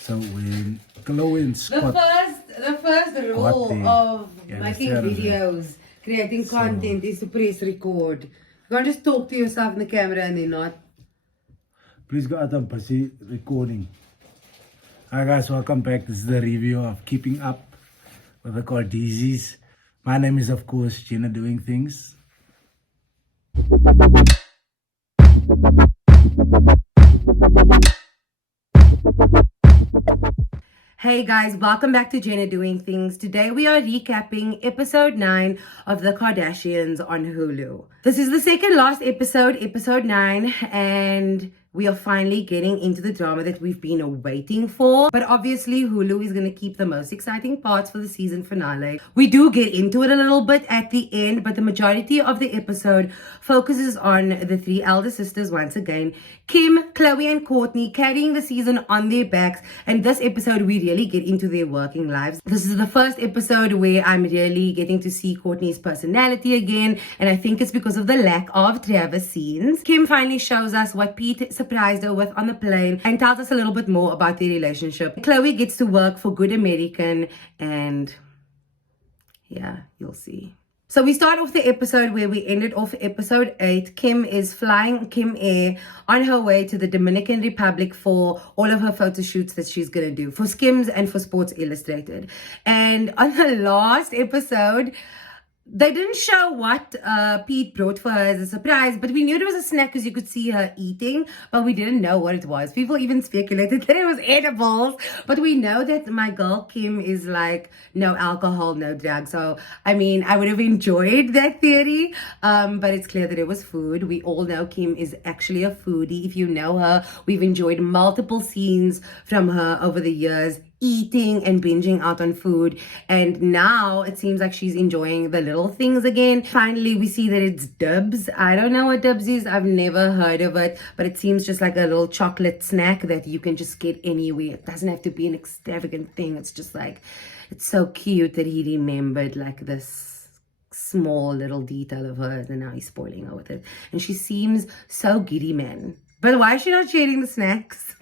So when Khloe and Scott, The first rule the- of yeah, making the third videos, creating content is to press record. You can't just talk to yourself in the camera and then not. please go out and pursue recording. Hi guys, welcome back. This is the review of Keeping Up with the Kardashians. My name is of course Gennadoingthings. Hey guys, welcome back to Gennadoingthings. Today we are recapping episode 9 of the Kardashians on Hulu. This is the second last episode, episode 9, and we are finally getting into the drama that we've been waiting for. But obviously Hulu is going to keep the most exciting parts for the season finale. We do get into it a little bit at the end, but the majority of the episode focuses on the three elder sisters once again. Kim, Khloe and Kourtney carrying the season on their backs, and this episode we really get into their working lives. This is the first episode where I'm really getting to see Kourtney's personality again, and I think it's because of the lack of Travis scenes. Kim finally shows us what Pete surprised her with on the plane and tells us a little bit more about their relationship. Khloe gets to work for Good American, and yeah, you'll see. So we start off the episode where we ended off episode 8. Kim is flying Kim Air on her way to the Dominican Republic for all of her photo shoots that she's going to do for Skims and for Sports Illustrated. And on the last episode, they didn't show what Pete brought for her as a surprise, but we knew it was a snack because you could see her eating, but we didn't know what it was. People even speculated that it was edibles, but we know that my girl Kim is like, no alcohol, no drugs. So, I mean, I would have enjoyed that theory, but it's clear that it was food. We all know Kim is actually a foodie. If you know her, we've enjoyed multiple scenes from her over the years, eating and binging out on food, and now it seems like she's enjoying the little things again. Finally we see that it's dibs. I don't know what dibs is, I've never heard of it, but it seems just like a little chocolate snack that you can just get anywhere. It doesn't have to be an extravagant thing. It's just like, it's so cute that he remembered like this small little detail of hers, and now he's spoiling her with it, and she seems so giddy, man. But why is she not sharing the snacks?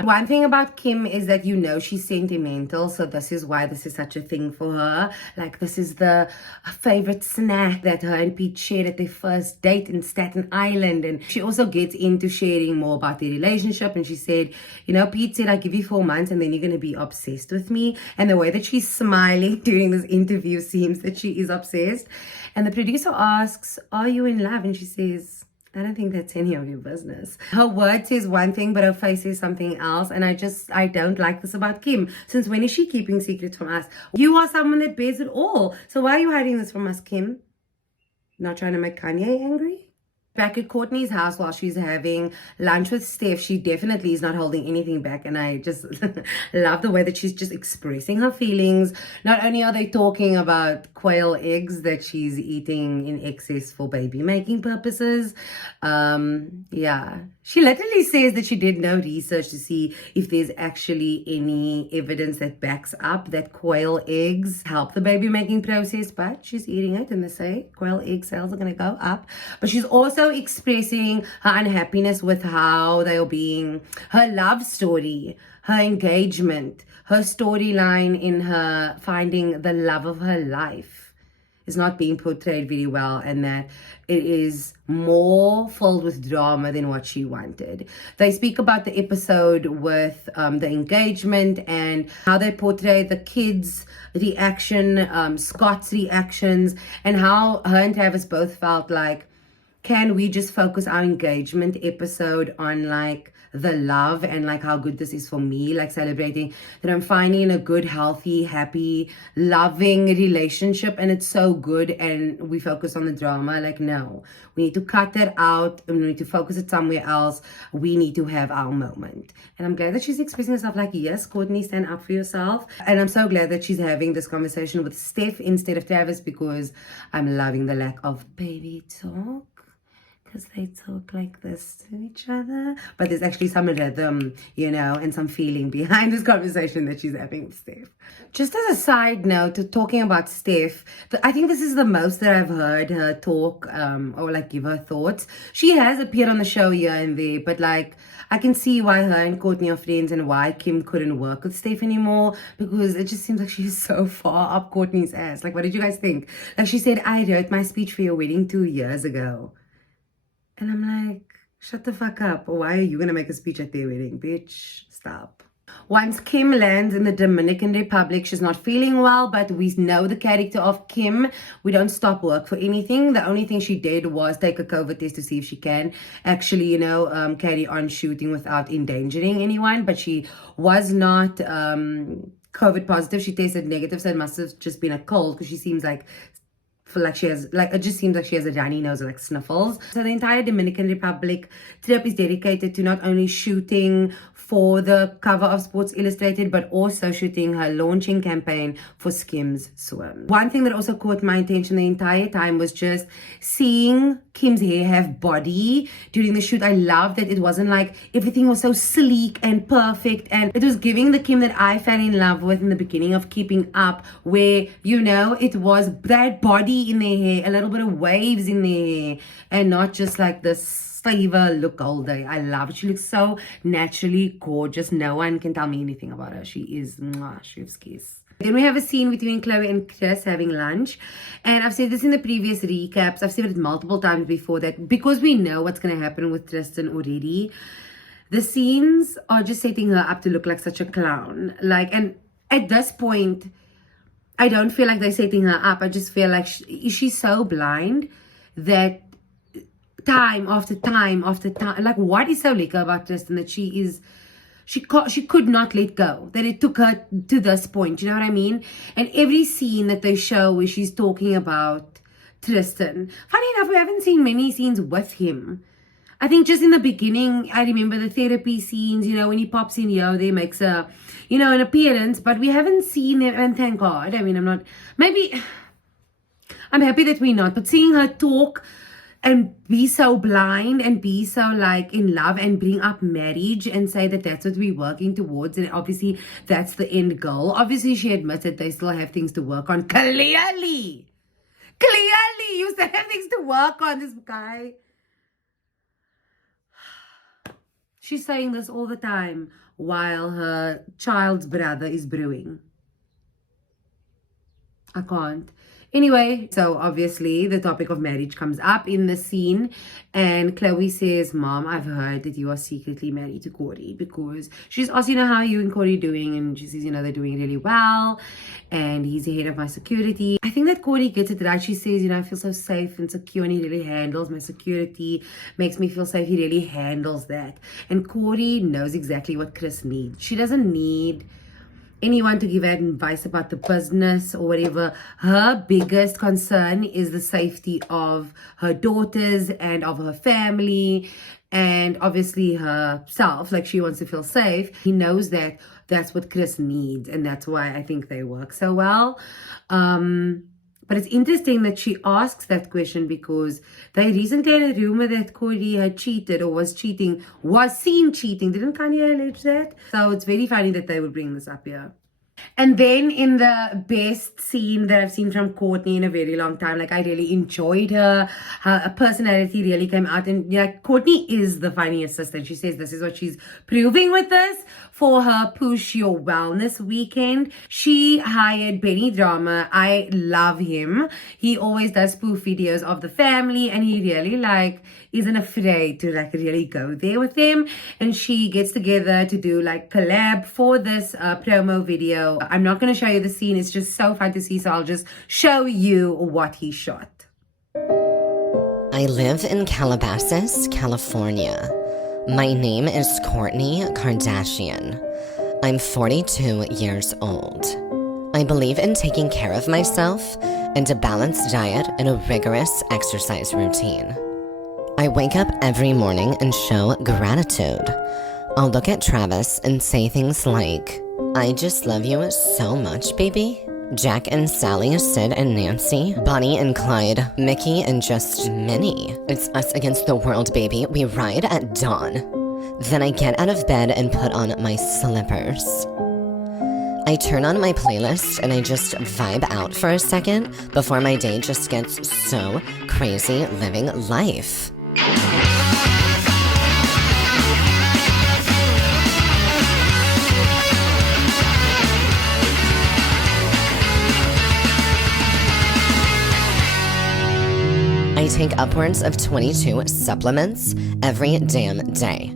One thing about Kim is that you know she's sentimental, so this is why this is such a thing for her. Like, this is the favorite snack that her and Pete shared at their first date in Staten Island. And she also gets into sharing more about their relationship, and she said, you know, Pete said, I give you 4 months and then you're going to be obsessed with me. And the way that she's smiling during this interview seems that she is obsessed. And the producer asks, are you in love? And she says, I don't think that's any of your business. Her word says one thing, but her face says something else. And I don't like this about Kim. Since when is she keeping secrets from us? You are someone that bears it all. So why are you hiding this from us, Kim? Not trying to make Kanye angry? Back at Kourtney's house while she's having lunch with Steph, she definitely is not holding anything back, and I just love the way that she's just expressing her feelings. Not only are they talking about quail eggs that she's eating in excess for baby making purposes, yeah, she literally says that she did no research to see if there's actually any evidence that backs up that quail eggs help the baby making process, but she's eating it, and they say quail egg sales are going to go up. But she's also expressing her unhappiness with how they are being, her love story, her engagement, her storyline in her finding the love of her life is not being portrayed very well, and that it is more filled with drama than what she wanted. They speak about the episode with the engagement and how they portray the kids' reaction, Scott's reactions, and how her and Travis both felt like, can we just focus our engagement episode on like the love and like how good this is for me, like celebrating that I'm finding a good, healthy, happy, loving relationship, and it's so good, and we focus on the drama. Like, no, we need to cut that out and we need to focus it somewhere else. We need to have our moment. And I'm glad that she's expressing herself like, yes, Kourtney, stand up for yourself. And I'm so glad that she's having this conversation with Steph instead of Travis, because I'm loving the lack of baby talk. Because they talk like this to each other. But there's actually some rhythm, you know, and some feeling behind this conversation that she's having with Steph. Just as a side note, talking about Steph, I think this is the most that I've heard her talk or like give her thoughts. She has appeared on the show here and there, but like, I can see why her and Kourtney are friends and why Kim couldn't work with Steph anymore, because it just seems like she's so far up Kourtney's ass. Like, what did you guys think? Like, she said, I wrote my speech for your wedding 2 years ago. And I'm like, shut the fuck up. Why are you going to make a speech at their wedding, bitch? Stop. Once Kim lands in the Dominican Republic, she's not feeling well, but we know the character of Kim. We don't stop work for anything. The only thing she did was take a COVID test to see if she can actually, carry on shooting without endangering anyone. But she was not COVID positive. She tested negative, so it must have just been a cold, because she seems like it just seems like she has a runny nose or like sniffles. So the entire Dominican Republic trip is dedicated to not only shooting for the cover of Sports Illustrated, but also shooting her launching campaign for Skims Swim. One thing that also caught my attention the entire time was just seeing Kim's hair have body during the shoot. I love that it wasn't like everything was so sleek and perfect, and it was giving the Kim that I fell in love with in the beginning of Keeping Up, where, it was that body in their hair, a little bit of waves in their hair, and not just like this flavor look all day. I love it. She looks so naturally gorgeous. No one can tell me anything about her. She is chef's kiss. Then we have a scene between Khloe and Chris having lunch. And I've said this in the previous recaps. I've said it multiple times before, that because we know what's going to happen with Tristan already, the scenes are just setting her up to look like such a clown. And at this point, I don't feel like they're setting her up. I just feel like she's so blind that time after time after time, like, what is so liquor about Tristan that she could not let go, that it took her to this point, you know what I mean? And every scene that they show where she's talking about Tristan, funny enough, we haven't seen many scenes with him. I think just in the beginning, I remember the therapy scenes, when he pops in here, they makes an appearance, but we haven't seen him, and thank God. I mean, I'm happy that we're not, but seeing her talk and be so blind and be so in love and bring up marriage and say that that's what we're working towards, and obviously that's the end goal. Obviously she admits that they still have things to work on. Clearly you still have things to work on. This guy, she's saying this all the time while her child's brother is brewing. I can't. Anyway, so obviously the topic of marriage comes up in the scene, and Khloe says, Mom, I've heard that you are secretly married to Kourtney, because she's asked, how are you and Kourtney doing? And she says, they're doing really well, and he's the head of my security. I think that Kourtney gets it right. She says, I feel so safe and secure, and he really handles my security, makes me feel safe. He really handles that. And Kourtney knows exactly what Chris needs. She doesn't need anyone to give her advice about the business or whatever. Her biggest concern is the safety of her daughters and of her family, and obviously herself. She wants to feel safe. He knows that that's what Chris needs, and that's why I think they work so well. But it's interesting that she asks that question, because they recently had a rumor that Kourtney had cheated or was seen cheating. Didn't Kanye allege that? So it's very funny that they would bring this up here. And then in the best scene that I've seen from Kourtney in a very long time, I really enjoyed her. Her personality really came out. And Kourtney is the funniest sister. She says this is what she's proving with this for her Push Your Wellness weekend. She hired Benny Drama. I love him. He always does spoof videos of the family, and he really isn't afraid to really go there with them. And she gets together to do collab for this promo video. I'm not going to show you the scene. It's just so fun to see. So I'll just show you what he shot. I live in Calabasas, California. My name is Kourtney Kardashian. I'm 42 years old. I believe in taking care of myself and a balanced diet and a rigorous exercise routine. I wake up every morning and show gratitude. I'll look at Travis and say things like, I just love you so much, baby. Jack and Sally, Sid and Nancy, Bonnie and Clyde, Mickey and just Minnie. It's us against the world, baby. We ride at dawn. Then I get out of bed and put on my slippers. I turn on my playlist and I just vibe out for a second before my day just gets so crazy living life. take upwards of 22 supplements every damn day.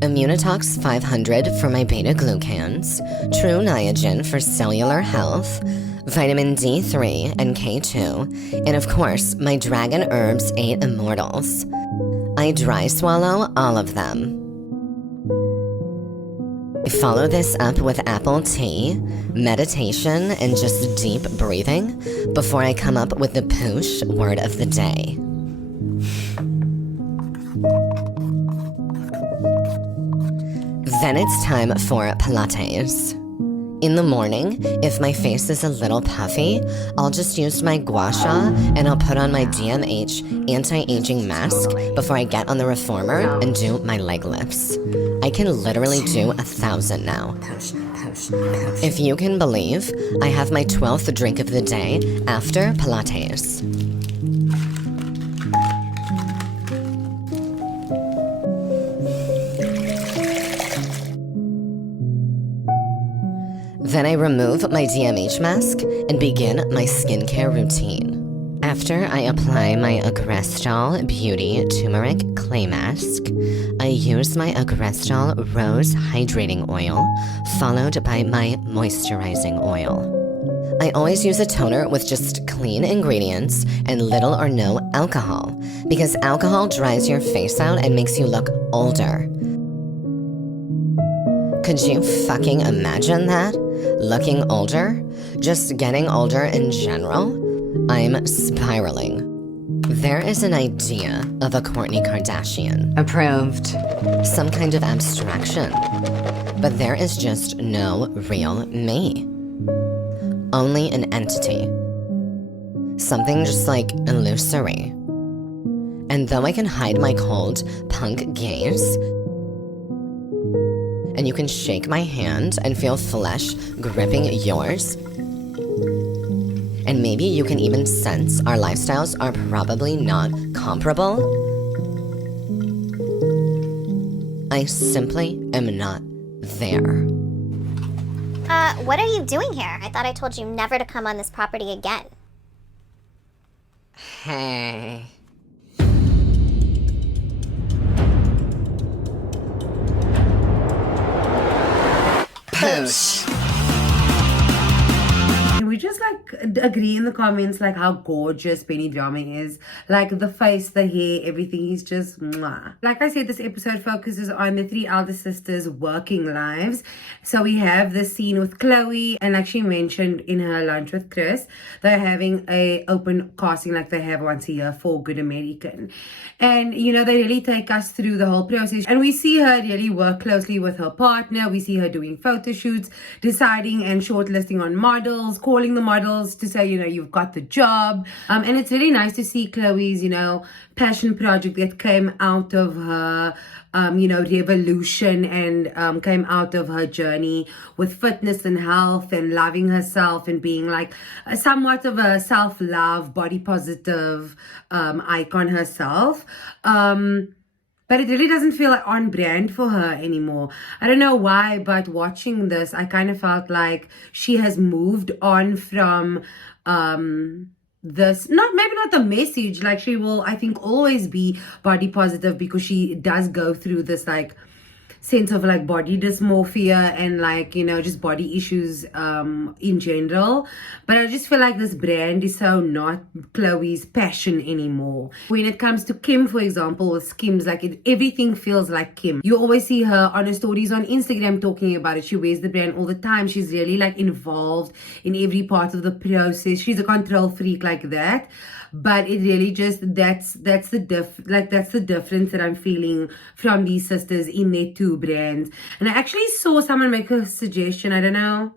Immunitox 500 for my beta-glucans, True Niagen for cellular health, vitamin D3 and K2, and of course, my Dragon Herbs 8 Immortals. I dry swallow all of them. I follow this up with apple tea, meditation, and just deep breathing before I come up with the poosh word of the day. Then it's time for Pilates. In the morning, if my face is a little puffy, I'll just use my gua sha and I'll put on my DMH anti-aging mask before I get on the reformer and do my leg lifts. I can literally do 1,000 now. If you can believe, I have my 12th drink of the day after Pilates. Then I remove my DMH mask and begin my skincare routine. After I apply my Agrestol Beauty Turmeric Clay Mask, I use my Agrestol Rose Hydrating Oil, followed by my moisturizing oil. I always use a toner with just clean ingredients and little or no alcohol, because alcohol dries your face out and makes you look older. Could you fucking imagine that? Looking older? Just getting older in general? I'm spiraling. There is an idea of a Kourtney Kardashian. Approved. Some kind of abstraction. But there is just no real me. Only an entity. Something just like illusory. And though I can hide my cold, punk gaze, and you can shake my hand and feel flesh gripping yours, and maybe you can even sense our lifestyles are probably not comparable, I simply am not there. What are you doing here? I thought I told you never to come on this property again. Hey. Poosh. Can we just like agree in the comments like how gorgeous Benny Drama is? Like the face, the hair, everything is just mwah. Like I said, this episode focuses on the three elder sisters' working lives. So we have the scene with Khloe, and like she mentioned in her lunch with Chris, they're having a open casting like they have once a year for Good American. And you know, they really take us through the whole process, and we see her really work closely with her partner. We see her doing photo shoots, deciding and shortlisting on models, calling the models to say, you know, you've got the job. And it's really nice to see Khloe's, you know, passion project that came out of her, you know, revolution, and came out of her journey with fitness and health and loving herself and being like somewhat of a self-love, body positive icon herself. But it really doesn't feel like on brand for her anymore. I don't know why, but watching this, I kind of felt like she has moved on from this, maybe not the message. Like, she will, I think, always be body positive, because she does go through this like sense of like body dysmorphia and like, you know, just body issues in general. But I just feel like this brand is so not Khloe's passion anymore. When it comes to Kim, for example, with Skims, like everything feels like Kim. You always see her on her stories on Instagram talking about it. She wears the brand all the time. She's really like involved in every part of the process. She's a control freak like that. But it really just, that's the difference that I'm feeling from these sisters in their two brands. And I actually saw someone make a suggestion. I don't know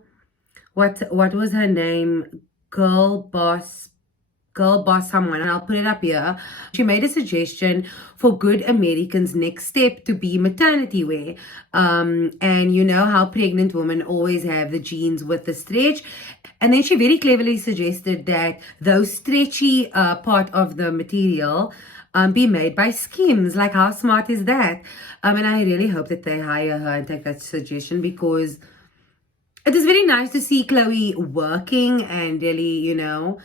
what was her name, girl boss someone, and I'll put it up here. She made a suggestion for Good American's next step to be maternity wear. And you know how pregnant women always have the jeans with the stretch. And then she very cleverly suggested that those stretchy part of the material be made by Skims. Like, how smart is that? And I really hope that they hire her and take that suggestion, because it is very nice to see Khloe working and really, you know,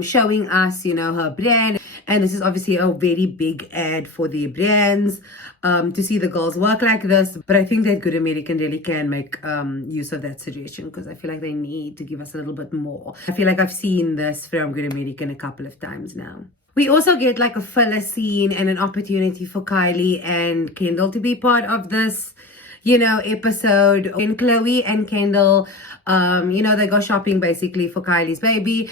showing us, you know, her brand. And this is obviously a very big ad for their brands, to see the girls work like this. But I think that Good American really can make use of that suggestion, because I feel like they need to give us a little bit more. I feel like I've seen this from Good American a couple of times now. We also get like a filler scene and an opportunity for Kylie and Kendall to be part of this, episode. In Khloe and Kendall, they go shopping basically for Kylie's baby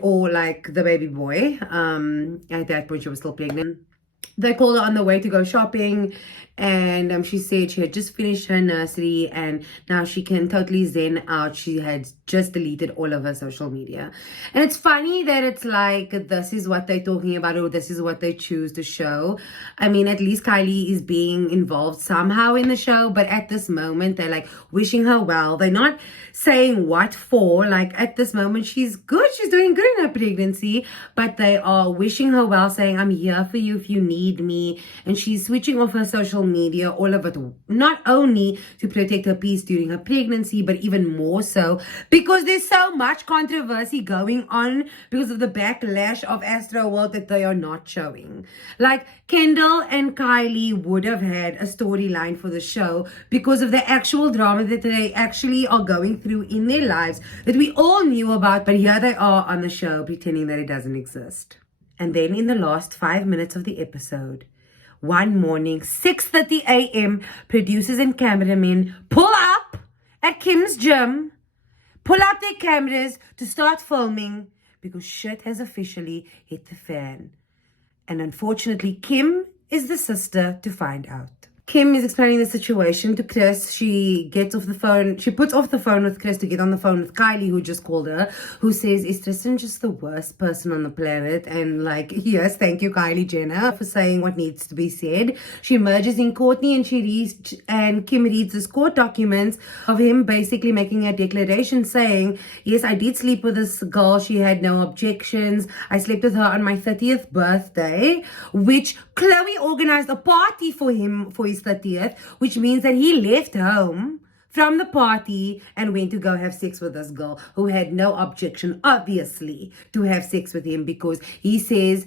or like the baby boy. At that point she was still pregnant. They called her on the way to go shopping, and she said she had just finished her nursery and now she can totally zen out. She had just deleted all of her social media. And it's funny that it's like this is what they're talking about, or this is what they choose to show. I mean, at least Kylie is being involved somehow in the show, but at this moment they're like wishing her well. They're not saying what for. Like at this moment she's good, she's doing good in her pregnancy, but they are wishing her well, saying I'm here for you if you need me. And she's switching off her social media, all of it, not only to protect her peace during her pregnancy, but even more so because there's so much controversy going on because of the backlash of Astroworld that they are not showing. Like Kendall and Kylie would have had a storyline for the show because of the actual drama that they actually are going through in their lives that we all knew about, but here they are on the show pretending that it doesn't exist. And then in the last 5 minutes of the episode, one morning, 6:30 a.m., producers and cameramen pull up at Kim's gym, pull up their cameras to start filming because shit has officially hit the fan. And unfortunately, Kim is the sister to find out. Kim is explaining the situation to Chris. She gets off the phone. She puts off the phone with Chris to get on the phone with Kylie, who just called her, who says, is Tristan just the worst person on the planet? And like, yes, thank you, Kylie Jenner, for saying what needs to be said. She emerges in Kourtney and Kim reads this court documents of him basically making a declaration saying, yes, I did sleep with this girl. She had no objections. I slept with her on my 30th birthday, which Khloe organized a party for him for his 30th, which means that he left home from the party and went to go have sex with this girl who had no objection, obviously, to have sex with him because he says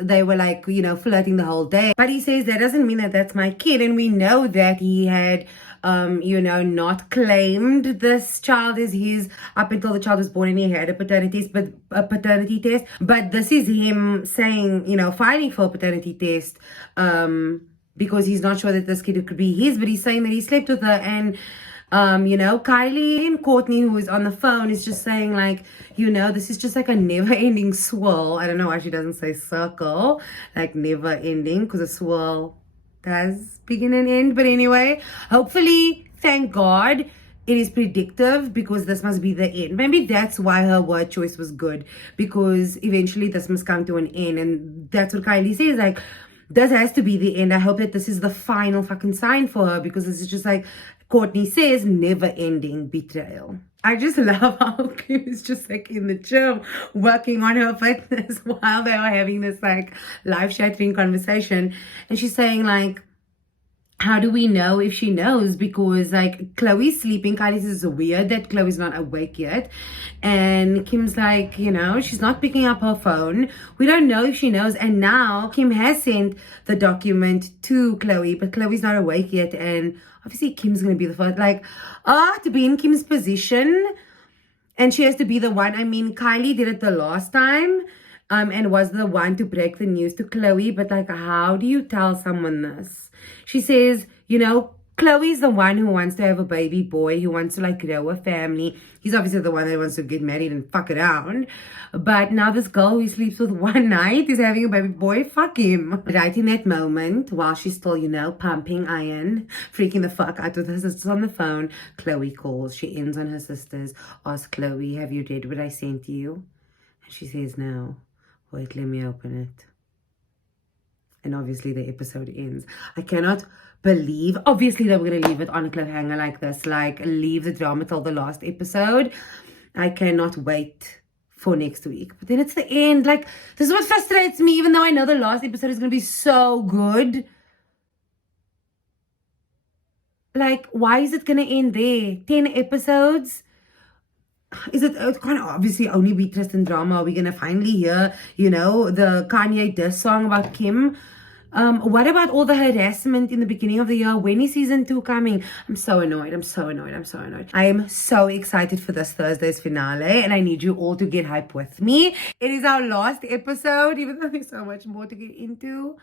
they were like, flirting the whole day. But he says that doesn't mean that that's my kid. And we know that he had, not claimed this child as his up until the child was born and he had a paternity test. But this is him saying, fighting for a paternity test, because he's not sure that this kid could be his, but he's saying that he slept with her. And Kylie and Kourtney, who is on the phone, is just saying like, this is just like a never-ending swirl. I don't know why she doesn't say circle, like never-ending, because a swirl does begin and end. But anyway, hopefully, thank God, it is predictive, because this must be the end. Maybe that's why her word choice was good, because eventually this must come to an end. And that's what Kylie says, like, this has to be the end. I hope that this is the final fucking sign for her, because this is just like Kourtney says, never-ending betrayal. I just love how Kim is just like in the gym working on her fitness while they are having this like life-shattering conversation. And she's saying like, how do we know if she knows? Because like Khloe's sleeping. Kylie says it's weird that Khloe's not awake yet. And Kim's like, she's not picking up her phone. We don't know if she knows. And now Kim has sent the document to Khloe, but Khloe's not awake yet. And obviously Kim's going to be the first, like, to be in Kim's position. And she has to be the one. I mean, Kylie did it the last time. And was the one to break the news to Khloe. But like, how do you tell someone this? She says, Khloe's the one who wants to have a baby boy, who wants to like grow a family. He's obviously the one that wants to get married and fuck around. But now this girl who he sleeps with one night is having a baby boy. Fuck him. Right in that moment, while she's still, pumping iron, freaking the fuck out with her sisters on the phone, Khloe calls. She ends on her sisters. Ask Khloe, have you read what I sent you? And she says, no. Wait, let me open it. And obviously the episode ends. I cannot believe, obviously they were going to leave it on a cliffhanger like this, like leave the drama till the last episode. I cannot wait for next week. But then it's the end. Like, this is what frustrates me, even though I know the last episode is going to be so good. Like, why is it going to end there? 10 episodes? it can't obviously only be Tristan drama. Are we gonna finally hear, you know, the Kanye diss song about Kim? What about all the harassment in the beginning of the year? When is season 2 coming? I'm so annoyed. I'm so annoyed. I am so excited for this Thursday's finale, and I need you all to get hype with me. It is our last episode, even though there's so much more to get into.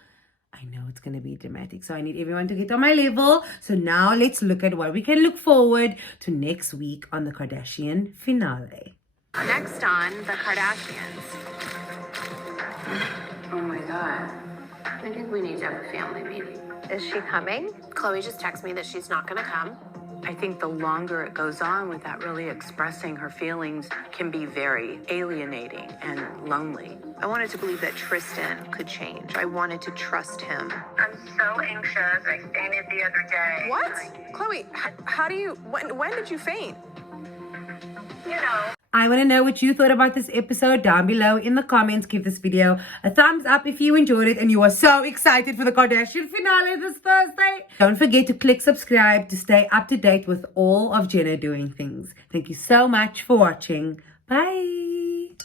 I know it's going to be dramatic, so I need everyone to get on my level. So now let's look at what we can look forward to next week on the Kardashian finale. Next on the Kardashians. Oh my God. I think we need to have a family meeting. Is she coming? Khloe just texted me that she's not gonna come. I think the longer it goes on without really expressing her feelings can be very alienating and lonely. I wanted to believe that Tristan could change. I wanted to trust him. I'm so anxious. I fainted the other day. What? Khloe, how do you, when did you faint? You know. I want to know what you thought about this episode down below in the comments. Give this video a thumbs up if you enjoyed it and you are so excited for the Kardashian finale this Thursday. Don't forget to click subscribe to stay up to date with all of Jenna Doing Things. Thank you so much for watching. Bye.